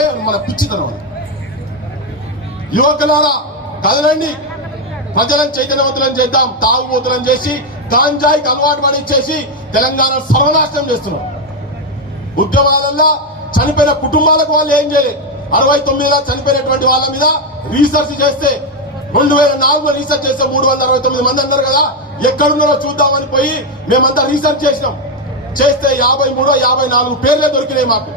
అంటే మన పిచ్చితనం యువకులారా కదలండి. ప్రజలను చైతన్యవంతులను చేద్దాం తాగుబోతులను చేసి గాంజాయికి అలవాటు పడిచ్చేసి తెలంగాణ సర్వనాశనం చేస్తున్నాం. ఉద్యమాలల్లో చనిపోయిన కుటుంబాలకు వాళ్ళు ఏం చేయలేదు. అరవై తొమ్మిదిలో చనిపోయినటువంటి వాళ్ళ మీద రీసెర్చ్ చేస్తే రెండు వేల నాలుగులో రీసెర్చ్ చేస్తే మూడు వందల అరవై తొమ్మిది మంది అన్నారు కదా ఎక్కడున్నారో చూద్దామని పోయి మేమంతా రీసెర్చ్ చేసినాం. చేస్తే యాభై మూడో యాభై నాలుగు పేర్లే దొరికినాయి మాకు.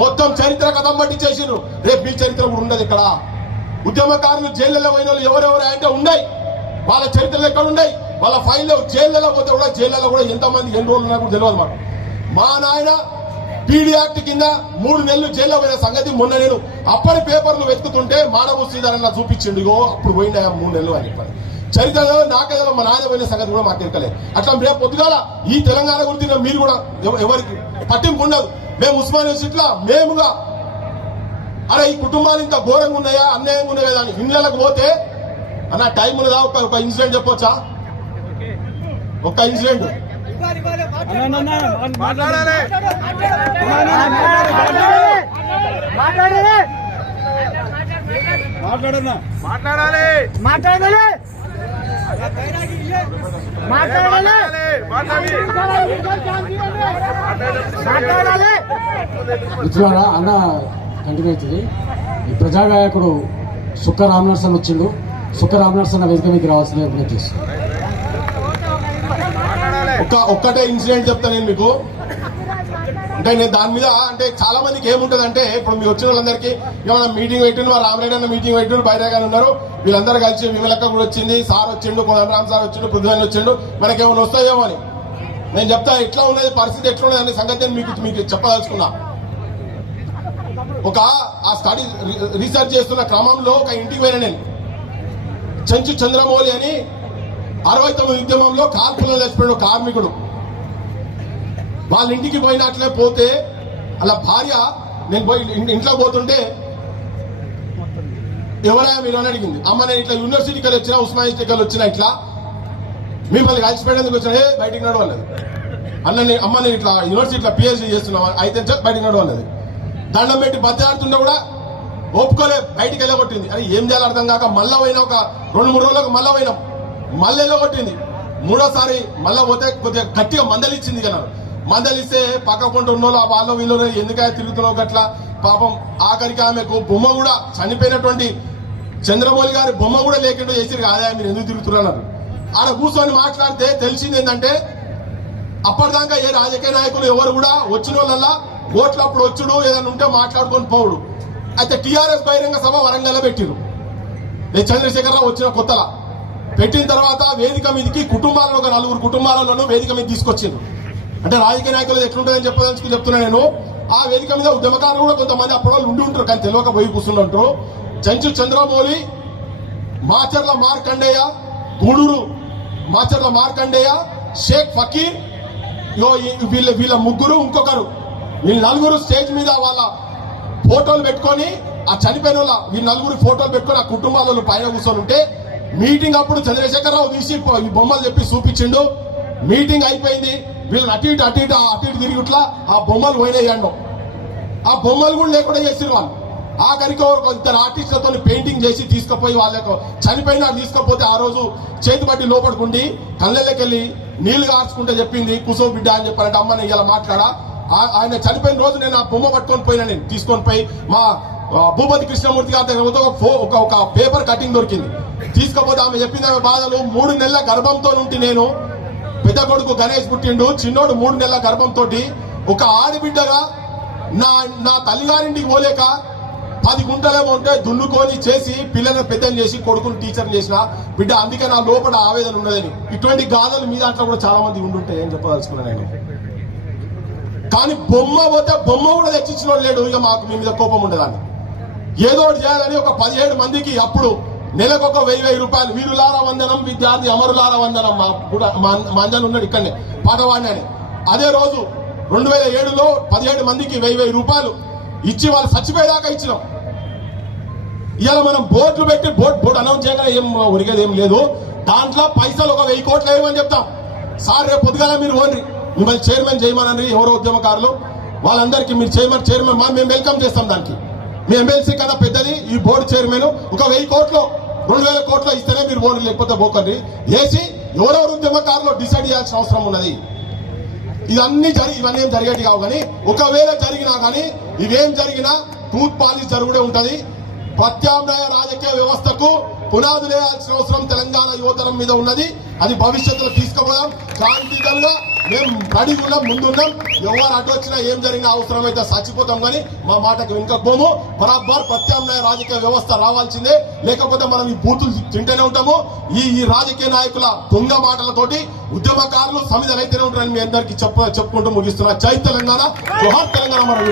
మొత్తం చరిత్ర కథం బట్టి చేసిండ్రు. రేపు మీ చరిత్ర కూడా ఉండదు ఇక్కడ. ఉద్యమకారులు జైళ్ళలో పోయిన వాళ్ళు ఎవరెవరు అంటే ఉన్నాయి. వాళ్ళ చరిత్రలు ఎక్కడ ఉన్నాయి? వాళ్ళ ఫైల్లో జైళ్ళలో పోతే కూడా జైళ్ళలో కూడా ఎంతమంది ఎన్ని రోజులు ఉన్నా కూడా తెలియదు మాకు. మా నాయన పీడీ యాక్ట్ కింద మూడు నెలలు జైల్లో పోయిన సంగతి మొన్న నేను అప్పటి పేపర్లు వెతుకుతుంటే మానవ శ్రీధర్ చూపించిండు ఇగో అప్పుడు పోయిందా మూడు నెలలు అని చెప్పారు చరిత్రలో నాకేదో మా నాయన పోయిన సంగతి కూడా మాకు ఎక్కలేదు అట్లా రేపు పొద్దుగాల ఈ తెలంగాణ గురించి మీరు కూడా ఎవరికి పట్టింపు ఉండదు. మేము ఉస్మాన్ యూనివర్సిటీలో మేముగా. అరే ఈ కుటుంబాలు ఇంత ఘోరంగా ఉన్నాయా? అన్యాయంగా ఉన్నాయి కదా అని ఇళ్ళకి పోతే అన్న టైం ఉన్నదా? ఒక ఒక ఇన్సిడెంట్ చెప్పొచ్చా? ఒక్క ఇన్సిడెంట్. మాట్లాడాలి మాట్లాడాలి మాట్లాడాలి మాట్లాడాలి మిత్రులారా అన్న కంటిన్యూ అవుతుంది ఈ ప్రజాగాయకుడు సుక్క రామనర్సన్ వచ్చిండు. సుక్క రామనర్సన్ వేదిక మీకు రావాల్సిన విజ్ఞప్తి చేస్తున్నాను. ఒక్క ఒక్కటే ఇన్సిడెంట్ చెప్తా నేను మీకు. అంటే నేను దాని మీద అంటే చాలా మందికి ఏముంటది అంటే ఇప్పుడు మీరు వచ్చిన వాళ్ళందరికీ ఏమైనా మీటింగ్ పెట్టిండు మా రామరెడ్డి అన్న మీటింగ్ పెట్టిండు బయట కానీ ఉన్నారు. వీళ్ళందరూ కలిసి విమలక్క కూడా వచ్చింది సార్ వచ్చిండు కోదండరామ్ సార్ వచ్చిండు పృథ్వీ వచ్చిండు మనకి ఏమైనా వస్తాయేమో అని. నేను చెప్తా ఎట్లా ఉన్నది పరిస్థితి ఎట్లా ఉన్నది అనే సంగతి మీకు మీకు చెప్పదలుచుకున్నా. ఒక ఆ స్టడీ రీసెర్చ్ చేస్తున్న క్రమంలో ఒక ఇంటికి వెళ్ళి నేను. చెంచు చంద్రమౌళి అని అరవై తొమ్మిది ఉద్యమంలో కాల్పులో చచ్చిపోయిన కార్మికుడు. వాళ్ళ ఇంటికి పోయినట్లే పోతే అలా భార్య నేను పోయి ఇంట్లో పోతుంటే ఎవరైనా మీరు అని అడిగింది. అమ్మ నేను ఇట్లా యూనివర్సిటీకి వచ్చినా ఉస్మానియాకి వచ్చినా ఇట్లా? మిమ్మల్ని కలిసిపోయేందుకు వచ్చిన ఏ బయటికి నడవలేదు. అన్న నేను అమ్మ నేను ఇట్లా యూనివర్సిటీ పిహెచ్డీ చేస్తున్నావా అయితే చెప్పి బయటికి నడవలేదు. దండం పెట్టి బతిలాడుతున్నా కూడా ఒప్పుకోలే బయటికి వెళ్ళగొట్టింది. అని ఏం చేయాలి అర్థం కాక మళ్ళా పోయినా ఒక రెండు మూడు రోజులకు మళ్ళా పోయినాం. మళ్ళీ వెళ్ళగొట్టింది. మూడోసారి మళ్ళా పోతే కొద్దిగా గట్టిగా మందలిచ్చింది కదా మందలిస్తే పక్క పంట ఉన్నోళ్ళు ఆ వాళ్ళు వీళ్ళు ఎందుకైనా తిరుగుతున్నావు గట్లా? పాపం ఆఖరికి ఆమెకు బొమ్మ కూడా చనిపోయినటువంటి చంద్రమౌళి గారి బొమ్మ కూడా లేకుండా చేసిరు ఆదాయం మీరు ఎందుకు తిరుగుతున్నారు ఆడ కూర్చొని మాట్లాడితే తెలిసింది ఏంటంటే అప్పటిదాకా ఏ రాజకీయ నాయకులు ఎవరు కూడా వచ్చిన వాళ్ళల్లా ఓట్లు అప్పుడు వచ్చుడు ఏదైనా ఉంటే మాట్లాడుకొని పోవుడు. అయితే టీఆర్ఎస్ బహిరంగ సభ వరంగల్ పెట్టిరు. నేను చంద్రశేఖరరావు వచ్చిన కొత్తలా. పెట్టిన తర్వాత వేదిక మీదకి కుటుంబాలను ఒక నలుగురు కుటుంబాలలోనూ వేదిక మీద తీసుకొచ్చింది అంటే రాజకీయ నాయకులు ఎట్లుంటుందని చెప్పదలుచుకుని చెప్తున్నా నేను. ఆ వేదిక మీద ఉద్యమకారులు కూడా కొంతమంది అప్పటి ఉండి ఉంటారు కానీ తెలియక పోయి కూర్చుంటారు చంచు చంద్రమౌళి మాచర్ల మార్కండేయ గూడూరు మాచర్ల మార్కండేయ షేక్ ఫకీర్లో ఈ- వీళ్ళ వీళ్ళ ముగ్గురు ఇంకొకరు. వీళ్ళ నలుగురు స్టేజ్ మీద వాళ్ళ ఫోటోలు పెట్టుకొని ఆ చనిపోయిన వాళ్ళ వీళ్ళ నలుగురు ఫోటోలు పెట్టుకొని ఆ కుటుంబాలలో పైన కూర్చొని ఉంటే మీటింగ్ అప్పుడు చంద్రశేఖరరావు తీసి ఈ బొమ్మలు చెప్పి చూపించిండు. మీటింగ్ అయిపోయింది. వీళ్ళని అటు ఇటు అటు ఇటు అటు ఇటు తిరిగి ఇట్లా ఆ బొమ్మలు పోయినాయి ఆ బొమ్మలు కూడా లేకుండా చేసిన వాళ్ళు. ఆఖరికి ఒక ఇద్దరు ఆర్టిస్టులతో పెయింటింగ్ చేసి తీసుకుపోయి వాళ్ళకు చనిపోయిన తీసుకుపోతే ఆ రోజు చేతి బట్టి లోపడుకుండి కళ్ళకి నీళ్ళు కార్చుకుంటే చెప్పింది కుసో బిడ్డ అని చెప్పారంటే. అమ్మ నేను ఇలా మాట్లాడా? ఆయన చనిపోయిన రోజు నేను ఆ బొమ్మ పట్టుకొని పోయినా నేను. తీసుకొని పోయి మా భూపతి కృష్ణమూర్తి గారి దగ్గర ఒక ఫో- ఒక ఒక పేపర్ కటింగ్ దొరికింది. తీసుకపోతే ఆమె చెప్పింది ఆమె బాధలు మూడు నెలల గర్భంతో ఉంటే నేను పెద్ద కొడుకు గణేష్ పుట్టిండు. చిన్నోడు మూడు నెలల గర్భంతో ఒక ఆడబిడ్డగా నా నా తల్లిగారింటికి పోలేక పది గుంటలేమో ఉంటే దున్నుకొని చేసి పిల్లలను పెద్దని చేసి కొడుకుని టీచర్ చేసిన బిడ్డ అందుకే నా లోపల ఆవేదన ఉండదని. ఇటువంటి గాథలు మీ దాంట్లో కూడా చాలా మంది ఉండుంటాయి అని చెప్పదలుచుకున్నాను నేను. కానీ బొమ్మ పోతే బొమ్మ కూడా తెచ్చించిన వాడు లేడు ఇక మాకు మీ మీద కోపం ఉండదని. ఏదో ఒకటి చేయాలని ఒక పదిహేడు మందికి అప్పుడు నెలకు ఒక వెయ్యి వెయ్యి రూపాయలు. వీరులార వందనం విద్యార్థి అమరులార వందనం మా కూడా మా మా ఉన్నాడు ఇక్కడనే పాటవాడిని అని అదే రోజు రెండు వేల ఏడులో పదిహేడు మందికి వెయ్యి వెయ్యి రూపాయలు ఇచ్చి వాళ్ళు చచ్చిపోయేదాకా ఇచ్చినాం. ఇవాళ మనం బోర్డులు పెట్టి బోర్డు బోర్డు అనౌన్స్ చేయగా ఏం ఉరిగేది ఏం లేదు. దాంట్లో పైసలు ఒక వెయ్యి కోట్లు వేయమని చెప్తాం? సార్ రేపు పొద్దుగాల మీరు ఓన్రి మిమ్మల్ని చైర్మన్ చేయమనండి ఎవరో ఉద్యమకారులు. వాళ్ళందరికీ మీరు చైర్మన్ చైర్మన్ మా మేము వెల్కమ్ చేస్తాం దానికి. మీ ఎమ్మెల్సీ కదా పెద్దది ఈ బోర్డు చైర్మన్ ఒక వెయ్యి కోట్లు రెండు వేల కోట్లు ఇస్తేనే మీరు ఓన్రి లేకపోతే పోకండి. వేసి ఎవరెవరు ఉద్యమకారులు డిసైడ్ చేయాల్సిన అవసరం ఉన్నది. ఇవన్నీ జరిగి ఇవన్నీ ఏం జరిగేది కావు కానీ ఒకవేళ జరిగినా కానీ ఇవేం జరిగినా టూత్ పాలిష్ జరుగుడే ఉంటుంది. ప్రత్యామ్నాయ రాజకీయ వ్యవస్థకు పునాది వేయాల్సిన అవసరం తెలంగాణ యువతరం మీద ఉన్నది. అది భవిష్యత్తులో తీసుకుపోదాం. శాంతియుతంగా మేము రెడీగా ఉన్నాం ముందున్నాం. ఎవరు అటు వచ్చినా ఏం జరిగినా అవసరమైతే చచ్చిపోతాం కానీ మా మాటకు వెనుకపోము. బరాబర్ ప్రత్యామ్నాయ రాజకీయ వ్యవస్థ రావాల్సిందే. లేకపోతే మనం ఈ బూతులు తింటూనే ఉంటాము. ఈ ఈ రాజకీయ నాయకుల దొంగ మాటలతోటి ఉద్యమకారులు సమిధలైతేనే ఉంటారని మీ అందరికీ చెప్ప చెప్పుకుంటూ ముగిస్తున్నా. జై తెలంగాణ. జోహార్ తెలంగాణ మనం